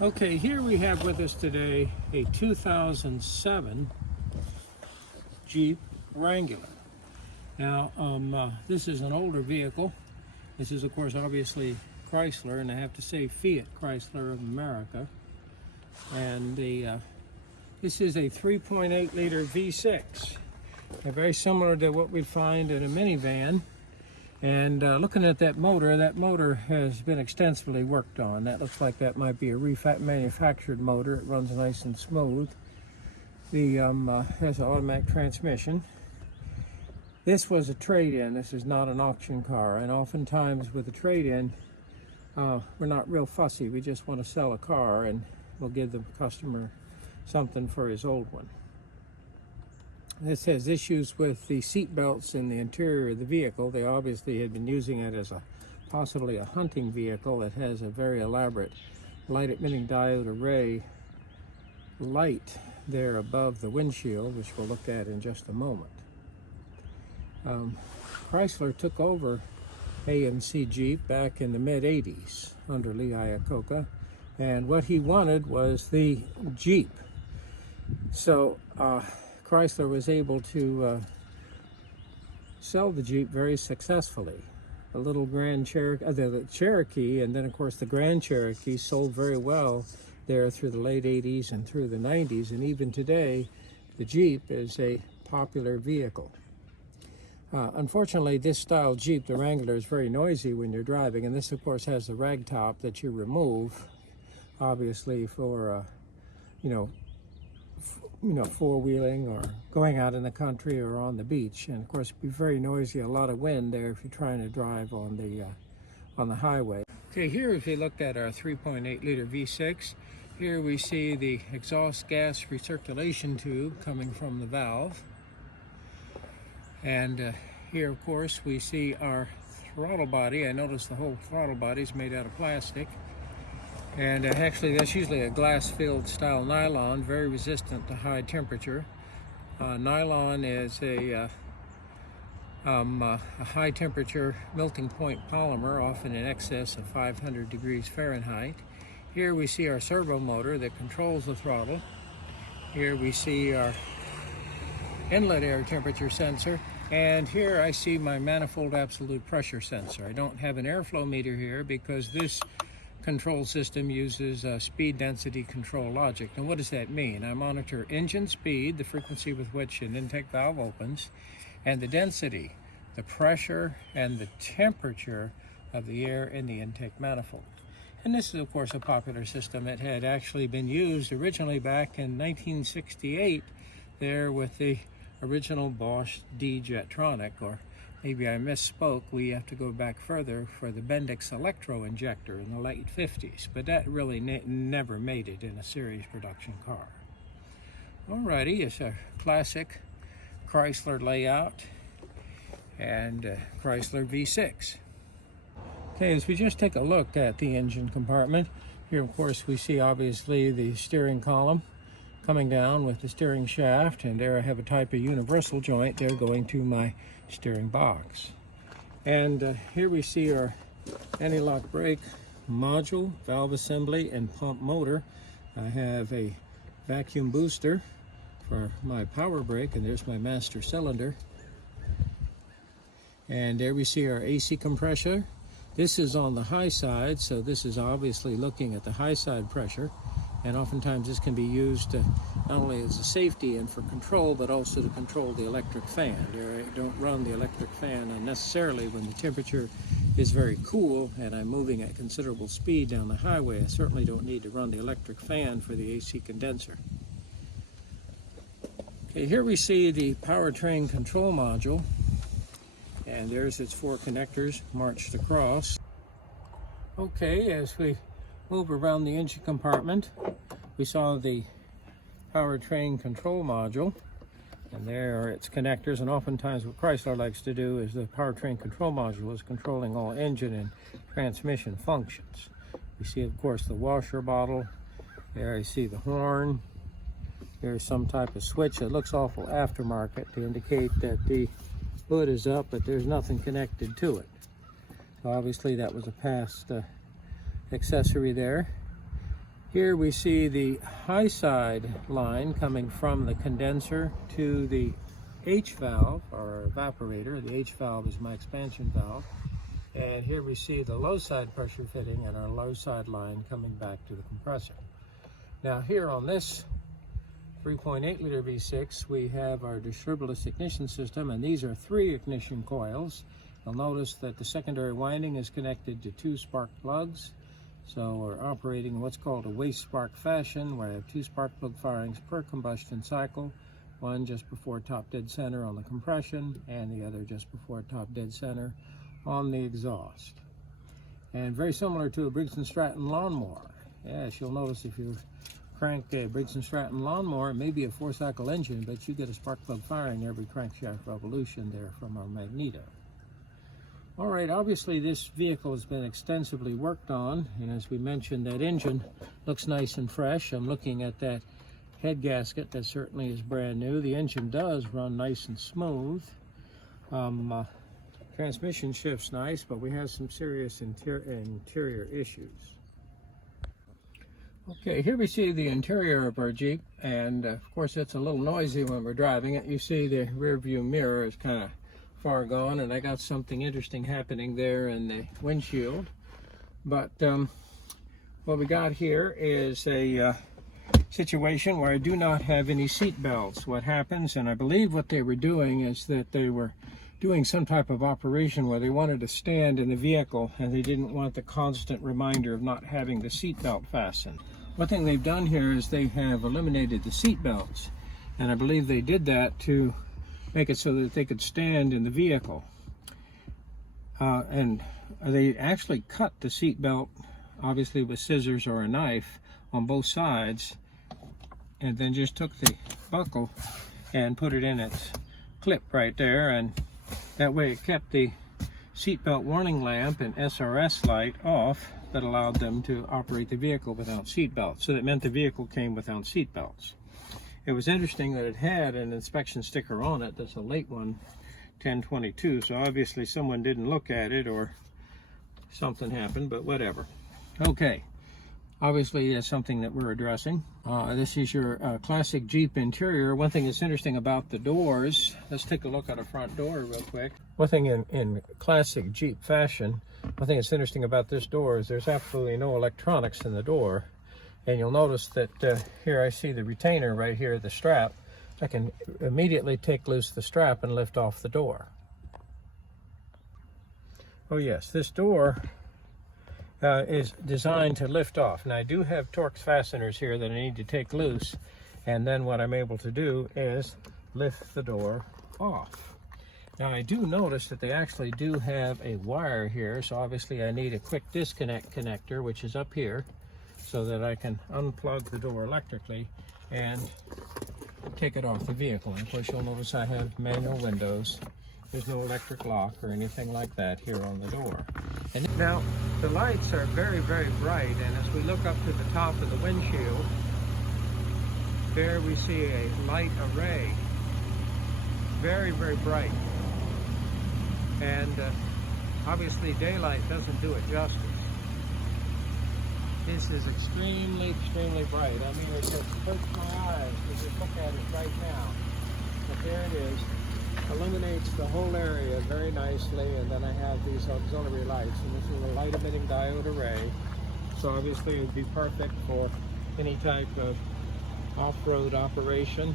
Okay, here we have with us today a 2007 Jeep Wrangler. Now, this is an older vehicle. This is, of course, obviously Chrysler, and I have to say Fiat Chrysler of America. And this is a 3.8 liter V6, very similar to what we'd find in a minivan. And looking at that motor has been extensively worked on. That looks like that might be a remanufactured motor. It runs nice and smooth. The has an automatic transmission. This was a trade-in. This is not an auction car. And oftentimes with a trade-in, we're not real fussy. We just want to sell a car, and we'll give the customer something for his old one. This has issues with the seat belts in the interior of the vehicle. They obviously had been using it as possibly a hunting vehicle. It has a very elaborate light emitting diode array light there above the windshield, which we'll look at in just a moment. Chrysler took over AMC Jeep back in the mid-80s under Lee Iacocca, and what he wanted was the Jeep. So Chrysler was able to sell the Jeep very successfully. The little Grand Cherokee, the Cherokee, and then of course the Grand Cherokee sold very well there through the late 80s and through the 90s, and even today the Jeep is a popular vehicle. Unfortunately, this style Jeep, the Wrangler, is very noisy when you're driving, and this of course has the rag top that you remove, obviously for four-wheeling or going out in the country or on the beach. And of course it'd be very noisy, a lot of wind there if you're trying to drive on the highway. Okay, here if you look at our 3.8 liter V6, here we see the exhaust gas recirculation tube coming from the valve. And here of course we see our throttle body. I noticed the whole throttle body is made out of plastic. And actually that's usually a glass-filled style nylon, very resistant to high temperature. Nylon is a high temperature melting point polymer, often in excess of 500 degrees Fahrenheit. Here we see our servo motor that controls the throttle. Here we see our inlet air temperature sensor. And here I see my manifold absolute pressure sensor. I don't have an airflow meter here because this control system uses speed density control logic. And what does that mean? I monitor engine speed, the frequency with which an intake valve opens, and the density, the pressure and the temperature of the air in the intake manifold. And this is of course a popular system. It had actually been used originally back in 1968 there with the original Bosch D-Jetronic, or maybe I misspoke, we have to go back further for the Bendix electro injector in the late 50s, but that really never made it in a series production car. Alrighty, it's a classic Chrysler layout and Chrysler V6. Okay, as we just take a look at the engine compartment, here of course we see obviously the steering column coming down with the steering shaft, and there I have a type of universal joint there going to my steering box. And here we see our anti-lock brake module, valve assembly, and pump motor. I have a vacuum booster for my power brake, and there's my master cylinder. And there we see our AC compressor. This is on the high side, so this is obviously looking at the high side pressure. And oftentimes this can be used not only as a safety and for control, but also to control the electric fan. Don't run the electric fan unnecessarily when the temperature is very cool and I'm moving at considerable speed down the highway. I certainly don't need to run the electric fan for the AC condenser. Okay, here we see the powertrain control module, and there's its four connectors marched across. Okay, as we move around the engine compartment, we saw the powertrain control module, and there are its connectors. And oftentimes what Chrysler likes to do is the powertrain control module is controlling all engine and transmission functions. We see of course the washer bottle. There I see the horn. There's some type of switch. It looks awful aftermarket to indicate that the hood is up, but there's nothing connected to it. So obviously that was a past accessory there. Here we see the high side line coming from the condenser to the H valve, or evaporator. The H valve is my expansion valve. And here we see the low side pressure fitting and our low side line coming back to the compressor. Now here on this 3.8 liter V6, we have our distributorless ignition system, and these are 3 ignition coils. You'll notice that the secondary winding is connected to 2 spark plugs. So we're operating in what's called a waste spark fashion, where I have 2 spark plug firings per combustion cycle, one just before top dead center on the compression, and the other just before top dead center on the exhaust. And very similar to a Briggs & Stratton lawnmower. Yes, you'll notice if you crank a Briggs & Stratton lawnmower, it may be a 4-cycle engine, but you get a spark plug firing every crankshaft revolution there from our magneto. All right, obviously this vehicle has been extensively worked on, and as we mentioned, that engine looks nice and fresh. I'm looking at that head gasket, that certainly is brand new. The engine does run nice and smooth. Transmission shifts nice, but we have some serious interior issues. Okay, here we see the interior of our Jeep, and of course it's a little noisy when we're driving it. You see the rear view mirror is kind of far gone, and I got something interesting happening there in the windshield. But what we got here is a situation where I do not have any seat belts. What happens, and I believe what they were doing, is that they were doing some type of operation where they wanted to stand in the vehicle and they didn't want the constant reminder of not having the seat belt fastened. One thing they've done here is they have eliminated the seat belts, and I believe they did that to make it so that they could stand in the vehicle. And they actually cut the seat belt, obviously with scissors or a knife, on both sides, and then just took the buckle and put it in its clip right there, and that way it kept the seatbelt warning lamp and SRS light off, that allowed them to operate the vehicle without seat belts. So that meant the vehicle came without seat belts. It was interesting that it had an inspection sticker on it. That's a late one, 1022. So obviously someone didn't look at it, or something happened, but whatever. Okay. Obviously, that's something that we're addressing. This is your classic Jeep interior. One thing that's interesting about the doors, let's take a look at a front door real quick. One thing in classic Jeep fashion, one thing that's interesting about this door is there's absolutely no electronics in the door. And you'll notice that here I see the retainer right here, the strap. I can immediately take loose the strap and lift off the door. Oh yes, this door is designed to lift off. Now I do have Torx fasteners here that I need to take loose, and then what I'm able to do is lift the door off. Now I do notice that they actually do have a wire here, so obviously I need a quick disconnect connector, which is up here, so that I can unplug the door electrically and take it off the vehicle. And of course you'll notice I have manual windows. There's no electric lock or anything like that here on the door. And now the lights are very, very bright, and as we look up to the top of the windshield, there we see a light array. Very, very bright. And obviously daylight doesn't do it justice. This is extremely, extremely bright. I mean, it just hurts my eyes to just look at it right now. But there it is. Illuminates the whole area very nicely, and then I have these auxiliary lights, and this is a light emitting diode array, so obviously it would be perfect for any type of off-road operation.